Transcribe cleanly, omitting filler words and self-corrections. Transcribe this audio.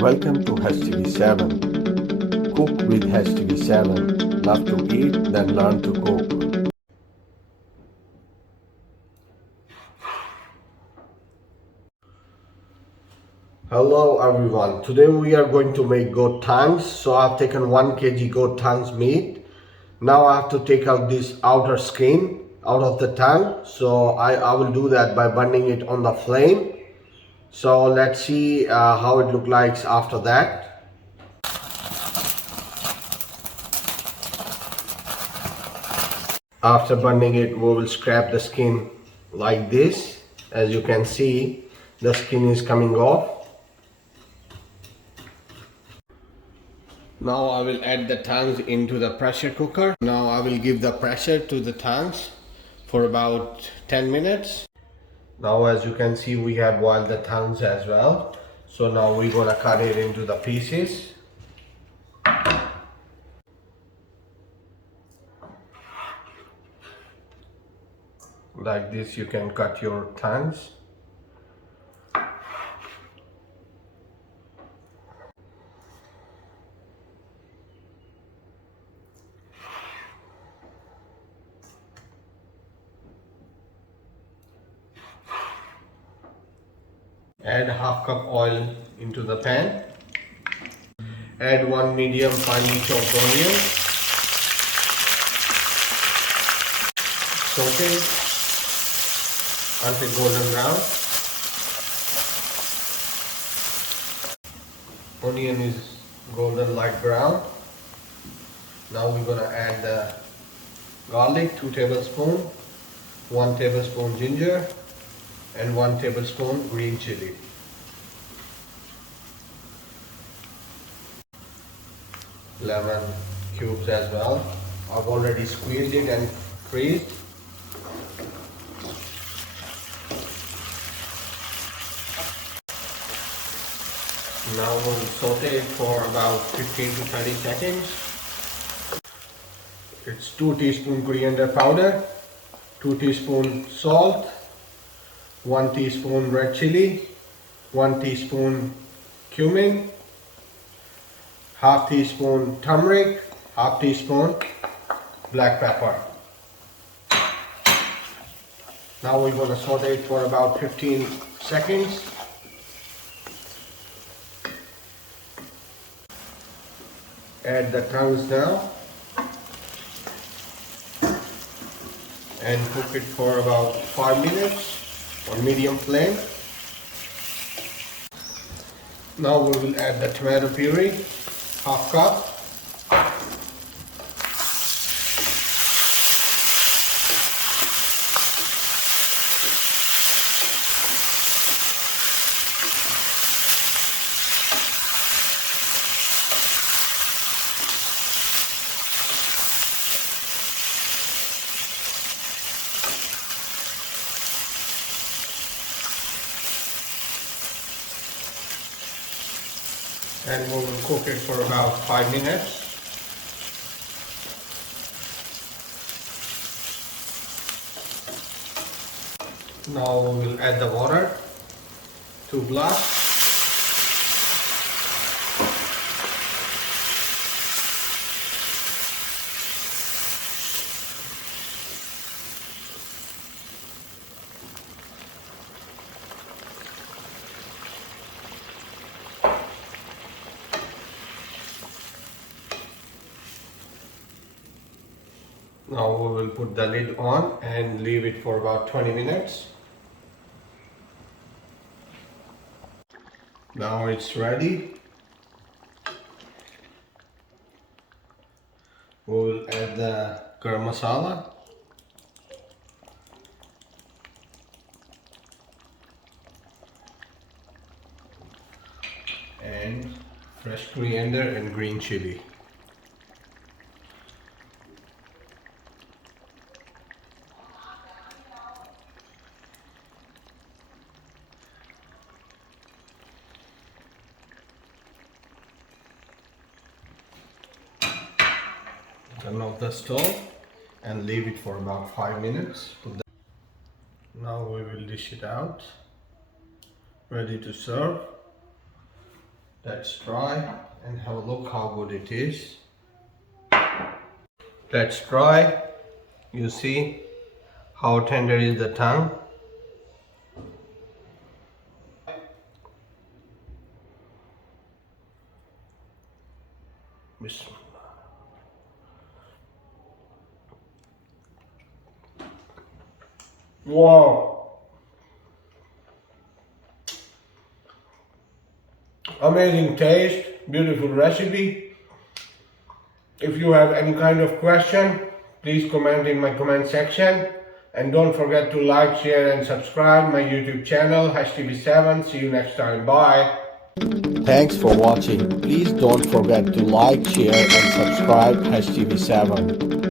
Welcome to HTV7. Cook with HTV7. Love to eat, then learn to cook. Hello everyone. Today we are going to make goat tongues. So I've taken 1 kg goat tongues meat. Now I have to take out this outer skin out of the tongue. So I will do that by burning it on the flame. So let's see how it looks like after that. After burning it, we will scrape the skin like this. As you can see, the skin is coming off. Now I will add the tongues into the pressure cooker. Now I will give the pressure to the tongues for about 10 minutes. Now as you can see, we have boiled the tongues as well. So now we're gonna cut it into the pieces. Like this you can cut your tongues. Add half cup oil into the pan. Add 1 medium finely chopped onion. Saute until golden brown. Onion is golden light brown. Now we're gonna add the garlic, 2 tablespoons, 1 tablespoon ginger, and 1 tablespoon green chili. Lemon cubes as well. I've already squeezed it and freezed. Now we'll saute it for about 15 to 30 seconds. It's 2 teaspoon coriander powder, 2 teaspoon salt, 1 teaspoon red chili, 1 teaspoon cumin, half teaspoon turmeric, half teaspoon black pepper. Now we're going to saute it for about 15 seconds. Add the tongues now and cook it for about 5 minutes on medium flame. Now we will add the tomato puree, half cup. And we will cook it for about 5 minutes. Now we will add the water to glass. Now we will put the lid on and leave it for about 20 minutes. Now it's ready. We will add the garam masala. And fresh coriander and green chili. Turn off the stove and leave it for about 5 minutes. Now we will dish it out. Ready to serve. Let's try and have a look how good it is. Let's try. You see how tender is the tongue. Bismillah. Wow, amazing taste, beautiful recipe. If you have any kind of question, please comment in my comment section, and don't forget to like, share and subscribe my YouTube channel HTV7. See you next time. Bye. Thanks for watching. Please don't forget to like, share and subscribe HTV7.